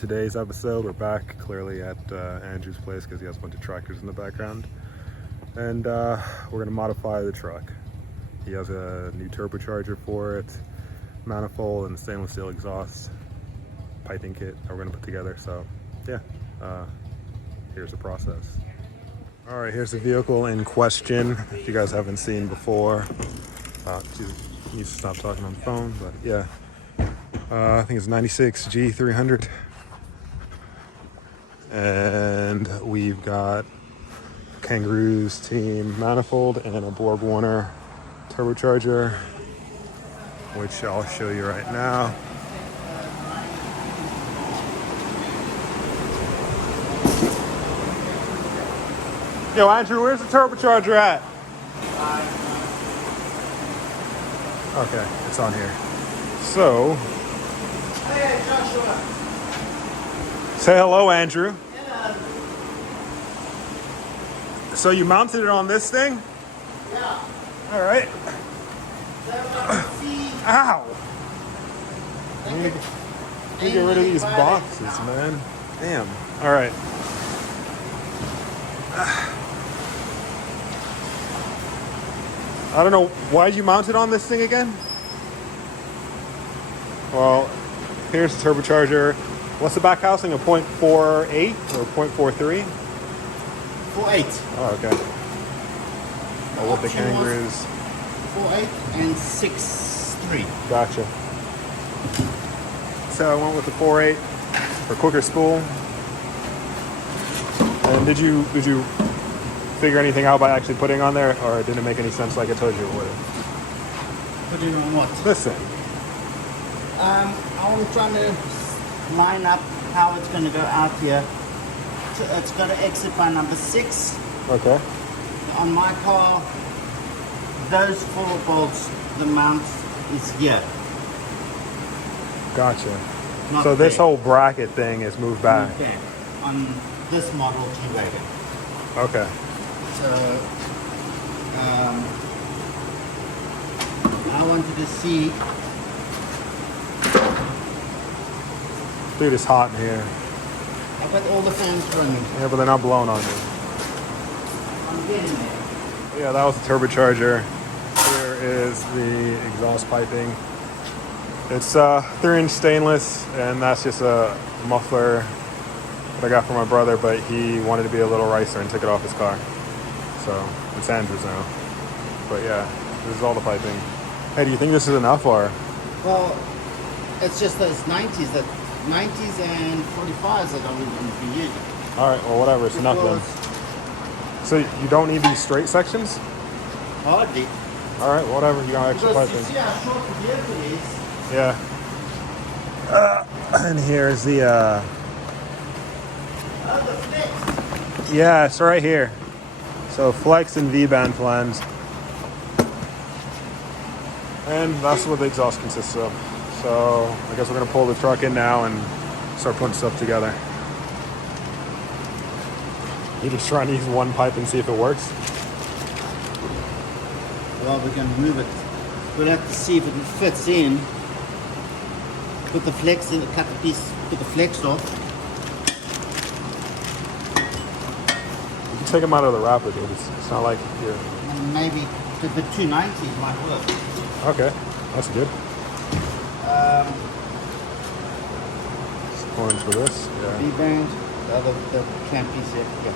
today's episode. We're back clearly at Andrew's place because he has a bunch of tractors in the background. And we're going to modify the truck. He has a new turbocharger for it, manifold, and stainless steel exhaust piping kit that we're going to put together. So yeah, here's the process. All right, here's the vehicle in question. If you guys haven't seen before, Jesus, he needs to stop talking on the phone, but yeah. I think it's 96 G300. And we've got Kangaroos Team Manifold and a Borg Warner turbocharger, which I'll show you right now. Yo, Andrew, where's the turbocharger at? Okay, it's on here. So, Hey, Joshua. say hello, Andrew. Hello. So you mounted it on this thing? Yeah. All right. So, see. Ow! I need to get rid of these boxes, man. Damn. All right. I don't know. Why'd you mount it on this thing again? Well, here's the turbocharger. What's the back housing? A 0.48 or 0.43? 4.8. Oh, okay. Oh, with the Kangaroos. 4.8 and 6.3. Gotcha. So I went with the 4.8 for quicker spool. And did you figure anything out by actually putting on there, or didn't it make any sense like I told you it would? Putting on what? Listen. I'm trying to line up how it's going to go out here. So it's got to exit by number 6. Okay. On my car, those 4 bolts, the mount is here. Gotcha. Not So this there. whole bracket thing is moved back. Okay. On this model G-Wagon. Okay. So, I wanted to see. Dude, it's hot in here. I've got all the fans running. Yeah, but they're not blowing on me. I'm getting there. Yeah, that was the turbocharger. Here is the exhaust piping. It's 3-inch stainless, and that's just a muffler that I got from my brother, but he wanted to be a little ricer and took it off his car. So it's Andrew's now. But yeah, this is all the piping. Hey, do you think this is enough, or? Well, it's just those 90s and 45s that I'm going to be using. All right, well, whatever, it's enough then. So you don't need these straight sections? Hardly. All right, whatever, you got extra Because piping. you see how short the vehicle is. Yeah. And here's the, Oh, the flex. yeah, it's right here. So flex and V-band flange. And that's what the exhaust consists of. So I guess we're gonna pull the truck in now and start putting stuff together. You just trying to use one pipe and see if it works? Well, we're going to move it. We'll have to see if it fits in. Put the flex in, cut the piece, put the flex off. You can take them out of the wrapper, dude. It's not like you're... And maybe the 290s might work. Okay, that's good. Going for this, yeah. V-band, the clamp piece here. Yeah.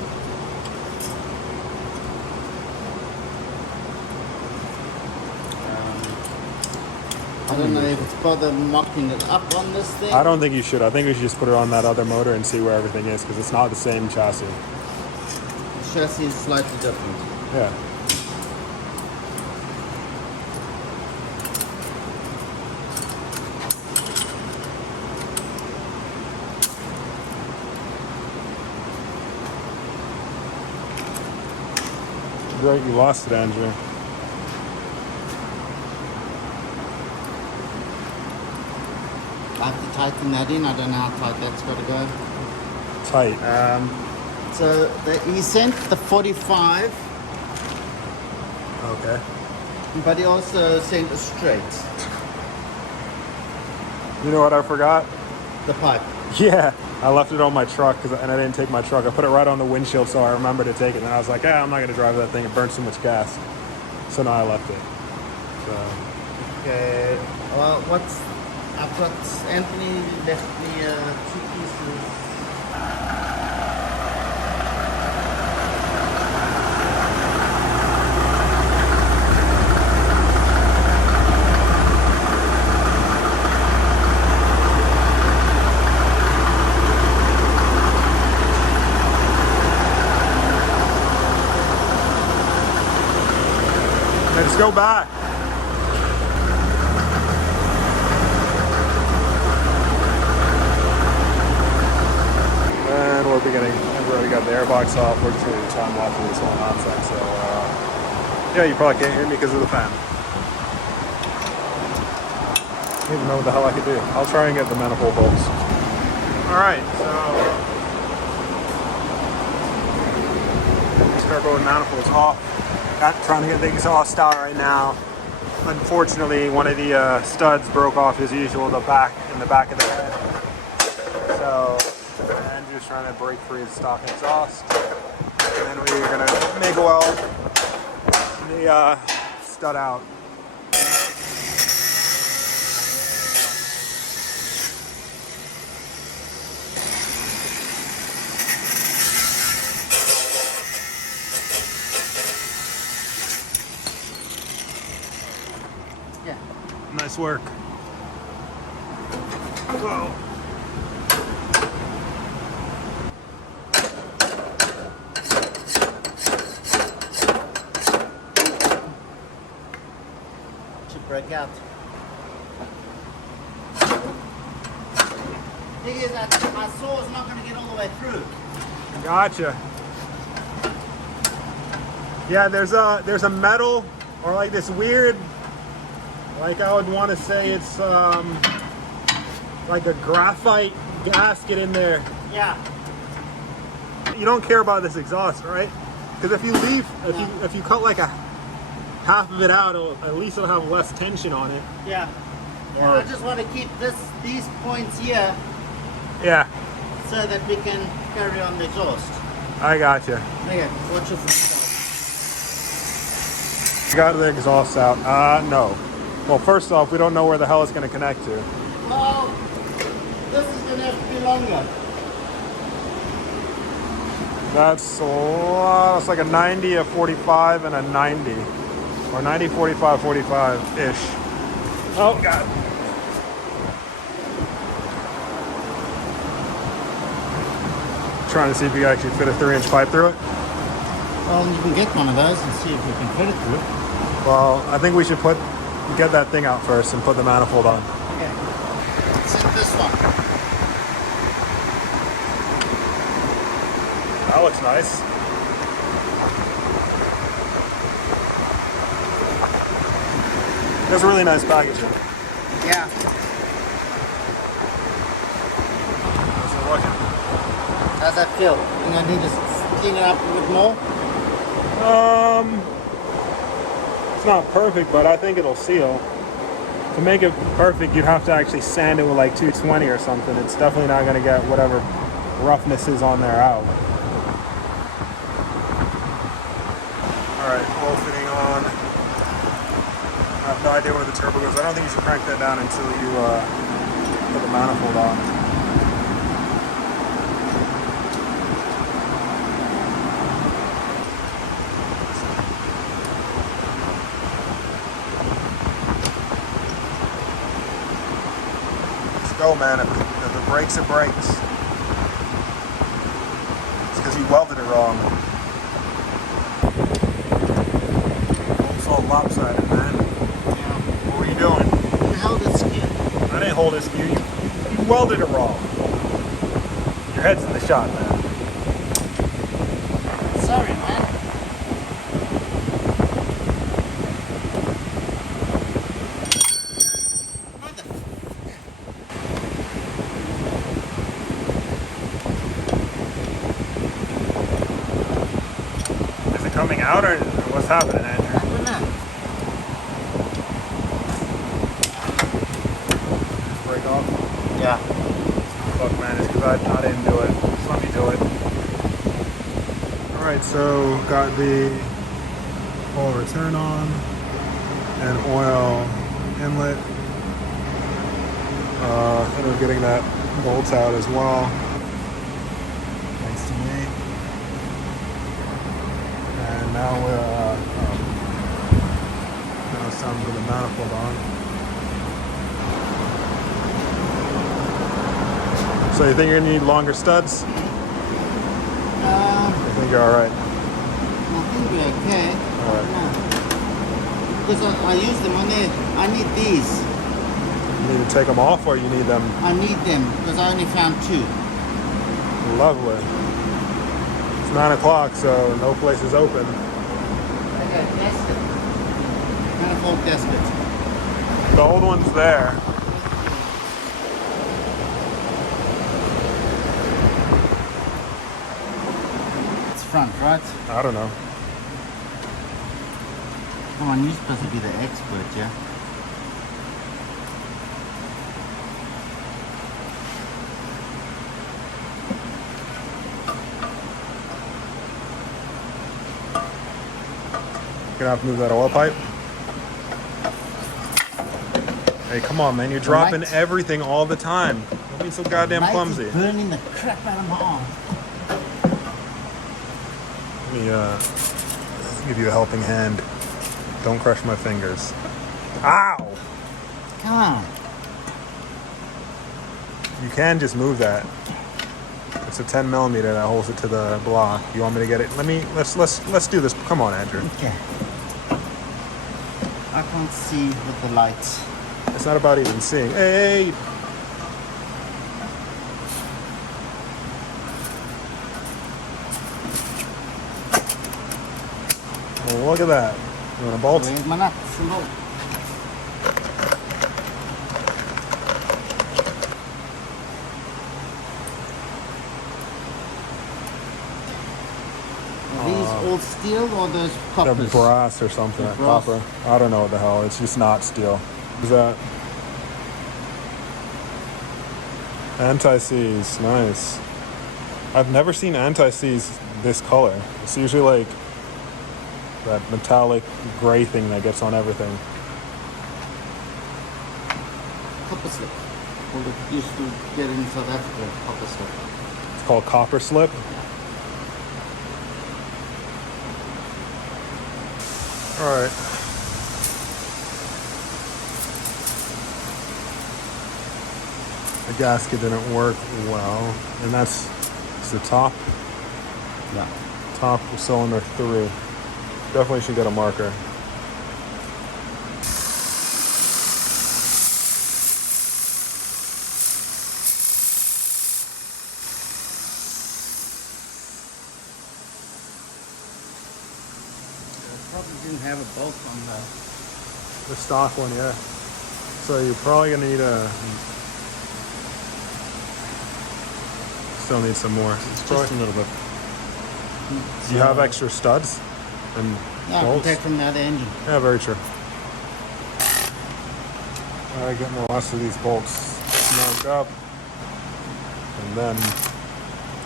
I don't know if it's bother mocking it up on this thing. I don't think you should. I think we should just put it on that other motor and see where everything is, because it's not the same chassis. The chassis is slightly different. Yeah. Great, you lost it, Andrew. I have to tighten that in. I don't know how tight that's got to go. Tight. So he sent the 45, Okay. but he also sent a straight. You know what I forgot? The pipe. Yeah, I left it on my truck and I didn't take my truck. I put it right on the windshield so I remembered to take it. And I was like, yeah, I'm not going to drive that thing. It burns too much gas. So now I left it. So. Okay. Well, I've got Anthony left me 2 pieces. Let's go back. And we're beginning. I've already got the airbox off. We're just going to do time lapse of this whole nonsense. So, yeah, you probably can't hear me because of the fan. I don't even know what the hell I could do. I'll try and get the manifold bolts. Alright, so turbo and manifolds off. Trying to get the exhaust out right now. Unfortunately, one of the studs broke off as usual, in the back of the head. So Andrew's trying to break free his stock exhaust. And then we're gonna MIG weld the stud out. Yeah. Nice work. Whoa. Should break out. Thing is that my saw is not going to get all the way through. Gotcha. Yeah, there's a metal or like this weird, like I would want to say it's like a graphite gasket in there. Yeah. You don't care about this exhaust, right? Because if you leave, if you cut like a half of it out, at least it'll have less tension on it. Yeah. Yeah. I just want to keep these points here. Yeah. So that we can carry on the exhaust. I gotcha. Okay, watch your front. You got the exhaust out. No. Well, first off, we don't know where the hell it's going to connect to. Well, this is going to have to be longer. That's like a 90, a 45, and a 90. Or 90, 45, 45-ish. Oh, God. Trying to see if you can actually fit a 3-inch pipe through it. Well, you can get one of those and see if we can fit it through. Well, I think we should get that thing out first and put the manifold on. Okay. Let's hit this one. That looks nice. That's a really nice packaging. Yeah. How's it looking? How's that feel? You need to clean it up a bit more? It's not perfect, but I think it'll seal. To make it perfect, you'd have to actually sand it with like 220 or something. It's definitely not going to get whatever roughness is on there out. Alright, whole fitting on. I have no idea where the turbo goes. I don't think you should crank that down until you put the manifold on. Go, man. If it breaks, it breaks. It's because you welded it wrong. It's all lopsided, man. Yeah. What were you doing? You held it skew. I didn't hold it skew. You welded it wrong. Your head's in the shot, man. Sorry, man. Coming out, or what's happening, Andrew? I don't know. Break off. Yeah. fuck man, it's because I didn't do it. Just let me do it. Alright, so got the oil return on and oil inlet. And we're getting that bolts out as well. Thanks to me. And now we're now it's time to put the manifold on. So you think you're gonna need longer studs? I think you're alright. I think we're okay. Alright. Yeah. Because I use them on it. I need these. You need to take them off or you need them? I need them because I only found 2. Lovely. It's 9 o'clock, so no place is open. I got a gasket. Manifold gasket. The old one's there. It's front, right? I don't know. Come on, you're supposed to be the expert, yeah? Gonna have to move that oil pipe. Hey, come on, man! You're dropping everything all the time. Don't be so goddamn clumsy. It's burning the crap out of my arm. Let me give you a helping hand. Don't crush my fingers. Ow! Come on. You can just move that. It's a 10 millimeter that holds it to the block. You want me to get it? Let's do this. Come on, Andrew. Okay. I can't see with the lights. It's not about even seeing. Hey! Oh, look at that. You want a bolt? Where's my nuts and bolts? Are these all steel or those coppers? They're brass or something. They're brass. Copper. I don't know what the hell. It's just not steel. Is that anti-seize? Nice. I've never seen anti-seize this color. It's usually like that metallic gray thing that gets on everything. Copper slip. Well, it used to get in South Africa, copper slip. It's called copper slip. All right. The gasket didn't work well, and that's the top. Yeah. Top of cylinder 3. Definitely should get a marker. Probably didn't have a bolt on The stock one, yeah. So you're probably gonna need still need some more. just a little bit. Do you have extra studs and Yeah, I can bolts? take from the other engine. Yeah, very true. Alright, getting the last of these bolts snug up. And then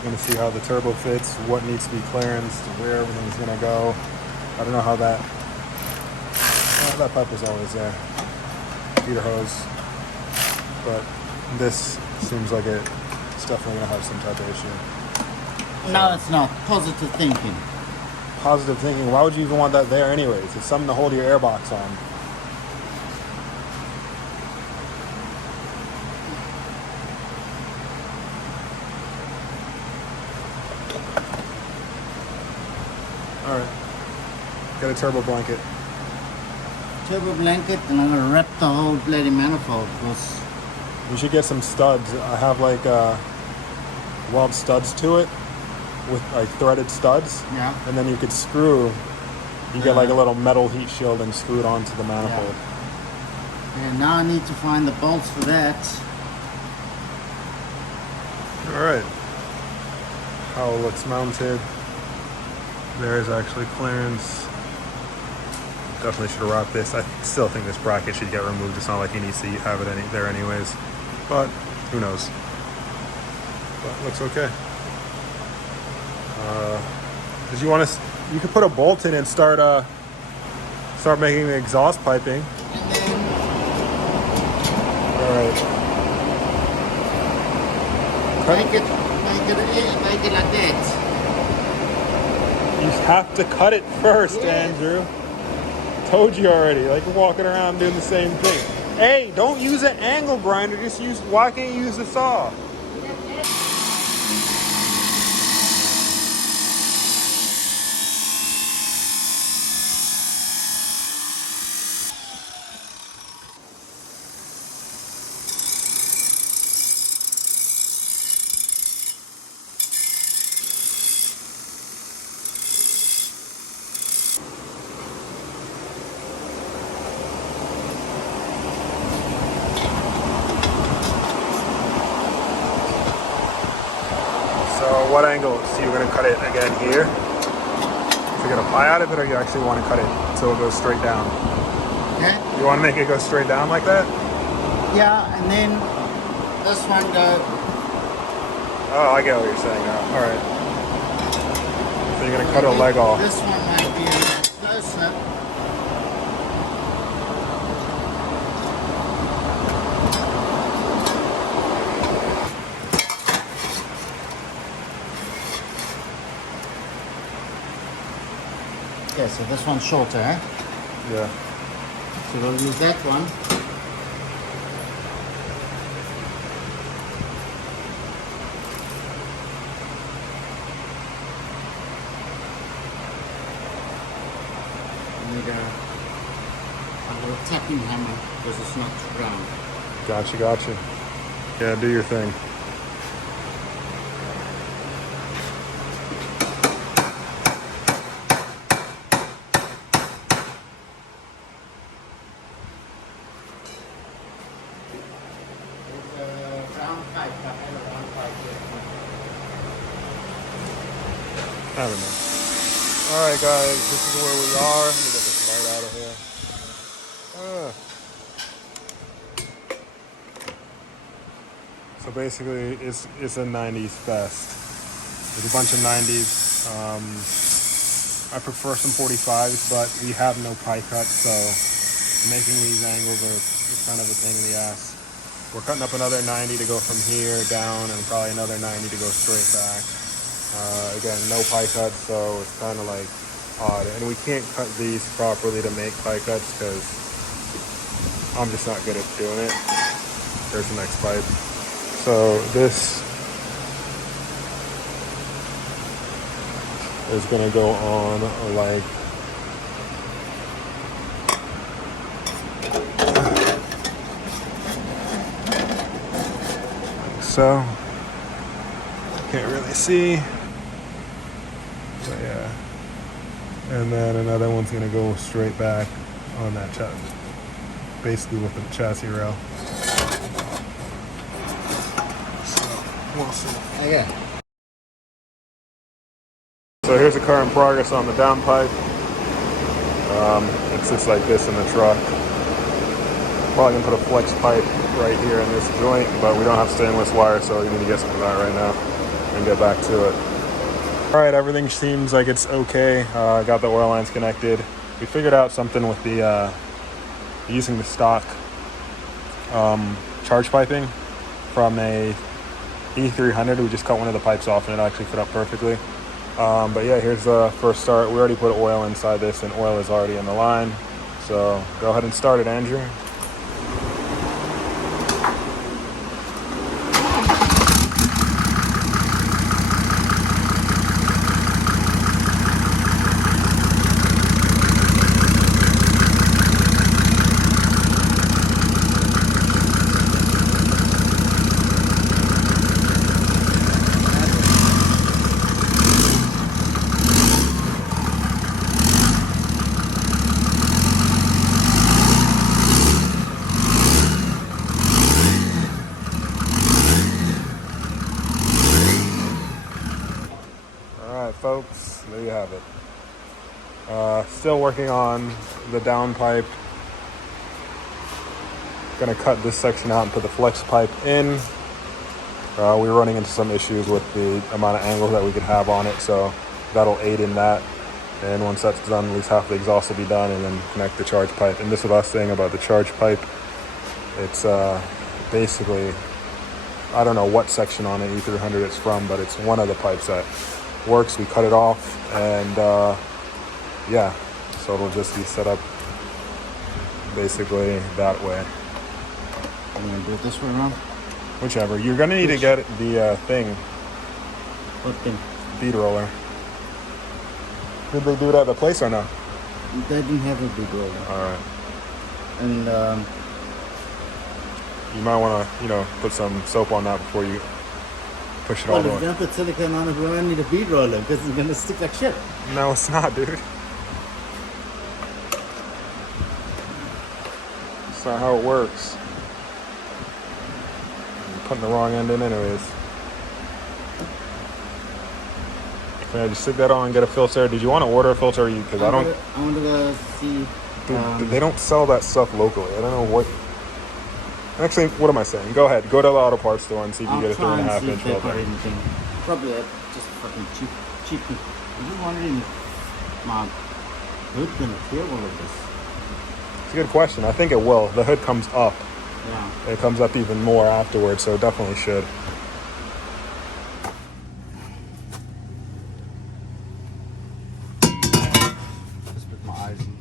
gonna see how the turbo fits, what needs to be clearanced, where everything's gonna go. I don't know how that pipe was always there. Feeder hose. But this seems like it's definitely gonna have some type of issue. No, it's not. Positive thinking. Positive thinking, why would you even want that there anyways? It's something to hold your airbox on. Alright. Get a turbo blanket. Turbo blanket, and I'm gonna wrap the whole bloody manifold because You should get some studs. I have like weld studs to it with like threaded studs. yeah. And then you could screw, you get like a little metal heat shield and screw it onto the manifold. And now I need to find the bolts for that. Alright. How it looks mounted. There is actually clearance. Definitely should have wrapped this. I still think this bracket should get removed. It's not like he needs to have it there anyways. But who knows. But it looks okay. Cause you want to, you could put a bolt in and start making the exhaust piping. All right. Make it like that. You have to cut it first, Yes. Andrew. Told you already. Like you're walking around doing the same thing. Hey, don't use an angle grinder. Just use. Why can't you use the saw? So what angle? So you're gonna cut it again here to get a pie out of it, or you actually want to cut it so it goes straight down? Okay? You want to make it go straight down like that? Yeah, and then this one go. Oh, I get what you're saying now. All right. So you're gonna cut a leg off. This one might be a little closer. Okay, so this one's shorter, eh? Yeah. So we'll use that one. I need a little tapping hammer because it's not round. Gotcha. Yeah, do your thing. It's a round pipe, I had a round pipe here. I don't know. All right, guys, this is where we are. Let me get this light out of here. So basically, it's a 90s fest. There's a bunch of 90s. I prefer some 45s, but we have no pie cuts, so making these angles is kind of a pain in the ass. We're cutting up another 90 to go from here down, and probably another 90 to go straight back. Again, no pie cuts, so it's kind of like odd. And we can't cut these properly to make pie cuts because I'm just not good at doing it. There's the next pipe. So this is gonna go on like so. Can't really see, but yeah. And then another one's gonna go straight back on that chassis, basically with the chassis rail. So we'll see. Okay. So here's the current progress on the down pipe. It sits like this in the truck. Probably gonna put a flex pipe right here in this joint, but we don't have stainless wire, so we need to get some of that right now and get back to it. All right, everything seems like it's okay. Got the oil lines connected. We figured out something with the using the stock charge piping from a E300. We just cut one of the pipes off and it actually fit up perfectly. But yeah, here's the first start. We already put oil inside this and oil is already in the line. So go ahead and start it, Andrew. Folks, there you have it. Still working on the down pipe. Gonna cut this section out and put the flex pipe in. we're running into some issues with the amount of angle that we could have on it, so that'll aid in that. And once that's done, at least half the exhaust will be done, and then connect the charge pipe. And this is what I was saying about the charge pipe. It's basically, I don't know what section on an E300 it's from, but it's one of the pipes that works. We cut it off, and yeah, so it'll just be set up basically that way. I'm gonna do it this way around. Whichever. You're gonna need to get the thing. What thing? Bead roller. Did they do it at the place or no? They didn't have a bead roller. All right. And you might want to, you know, put some soap on that before you push it all the if way. you don't put silicone on it, we don't need a bead roller because it's gonna stick like shit. No, it's not, dude. That's not how it works. You're putting the wrong end in anyways. Yeah, just stick that on and get a filter. Did you want to order a filter? Because I want to go see. Dude, they don't sell that stuff locally. I don't know what. Actually, what am I saying? Go ahead. Go to the auto parts store and see if you get a 3.5-inch filter. Probably just fucking cheap. I'm just wondering if my hood gonna feel all of this. It's a good question. I think it will. The hood comes up. Yeah. It comes up even more afterwards, so it definitely should. Just put my eyes in.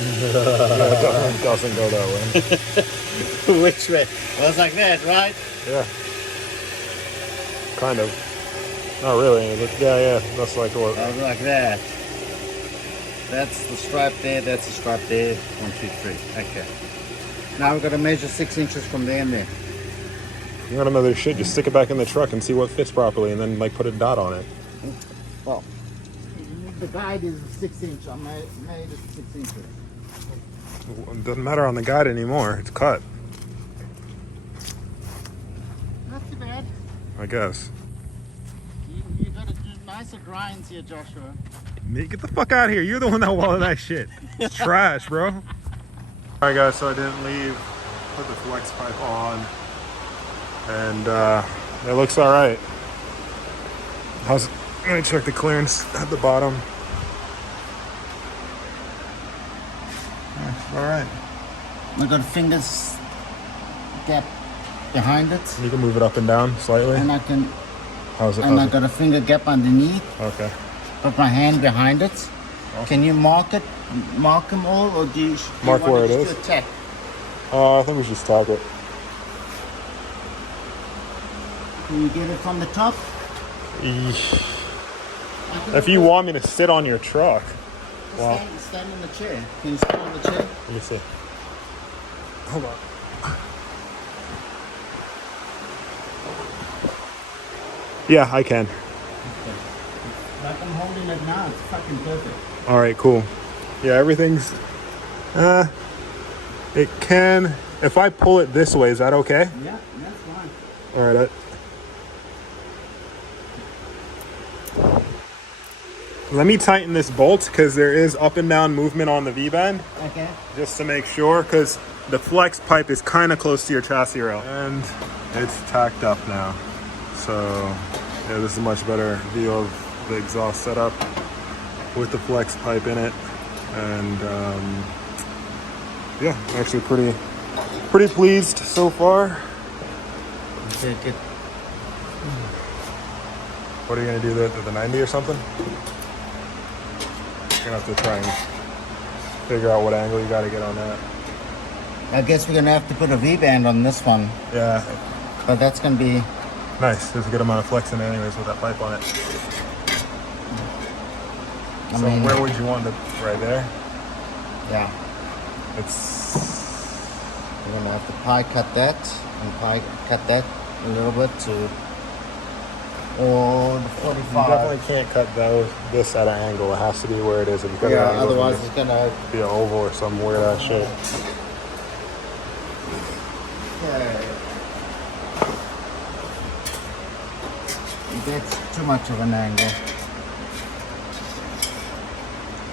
Yeah, it definitely doesn't go that way. Which way? Well, it's like that, right? Yeah. Kind of. Not really. But yeah. That's like what. Like that. That's the stripe there, that's the stripe there. 1, 2, 3. Okay. Now we've got to measure 6 inches from there and there. You want another shit? Just stick it back in the truck and see what fits properly, and then like put a dot on it. Well, the guide is 6 inch. I made it 6 inches. It doesn't matter on the guide anymore. It's cut. Not too bad. I guess. You got to do nicer grinds here, Joshua. Get the fuck out of here. You're the one that walled that shit. It's trash, bro. All right, guys, so I didn't leave. Put the flex pipe on. And it looks all right. I'm gonna check the clearance at the bottom. All right. We've got fingers gap behind it. You can move it up and down slightly. And I can, How's it? and I got a finger gap underneath. Okay. Put my hand behind it. Awesome. Can you mark them all, or do you Mark where it is? To attack? I think we should tack it. Can you get it from the top? If you want me to sit on your truck. Wow. Stand in the chair. Can you stand on the chair? Let me see. Hold on. Yeah, I can. Like I'm holding it now, it's fucking perfect. All right, cool. Yeah, everything's. It can. If I pull it this way, is that okay? Yeah, that's fine. All right. Let me tighten this bolt because there is up and down movement on the V-band. Okay. Just to make sure, because the flex pipe is kind of close to your chassis rail. And it's tacked up now. So, yeah, this is a much better view of the exhaust setup with the flex pipe in it. And, yeah, actually pretty pleased so far. Okay, good. What are you gonna do there to the 90 or something? You're gonna have to try and figure out what angle you gotta get on that. I guess we're gonna have to put a V-band on this one, Yeah, but that's gonna be nice. There's a good amount of flex in it anyways with that pipe on it. I So mean, where would you want it? Right there? yeah. It's... We're gonna have to pie cut that and pie cut that a little bit to or the You 45. definitely can't cut this at an angle. It has to be where it is. If you cut it Yeah, at an angle, otherwise it's it's gonna. be an oval or some weird ass shape. Okay. That's too much of an angle.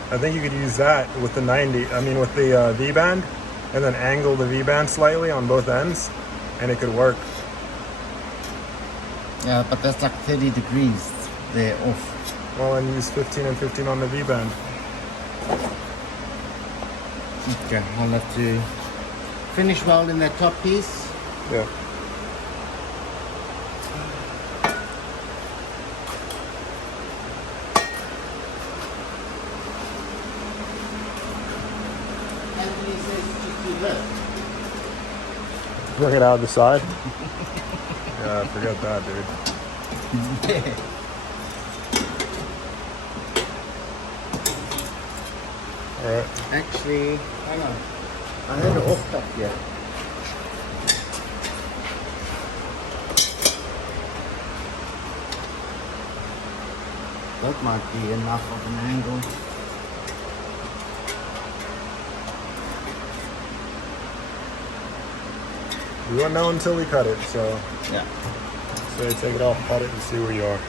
I think you could use that with the 90, I mean with the V-band, and then angle the V-band slightly on both ends, and it could work. Yeah, but that's like 30 degrees there off. Well, and use 15 and 15 on the V-band. Okay, I'll have to finish welding that top piece. Yeah. Anthony says just do this. Bring it out of the side. Yeah, forget that, dude. Alright. Actually, hang on. I had it off top here. That might be enough of an angle. We won't know until we cut it, so Yeah. say take it off, cut it, and see where you are.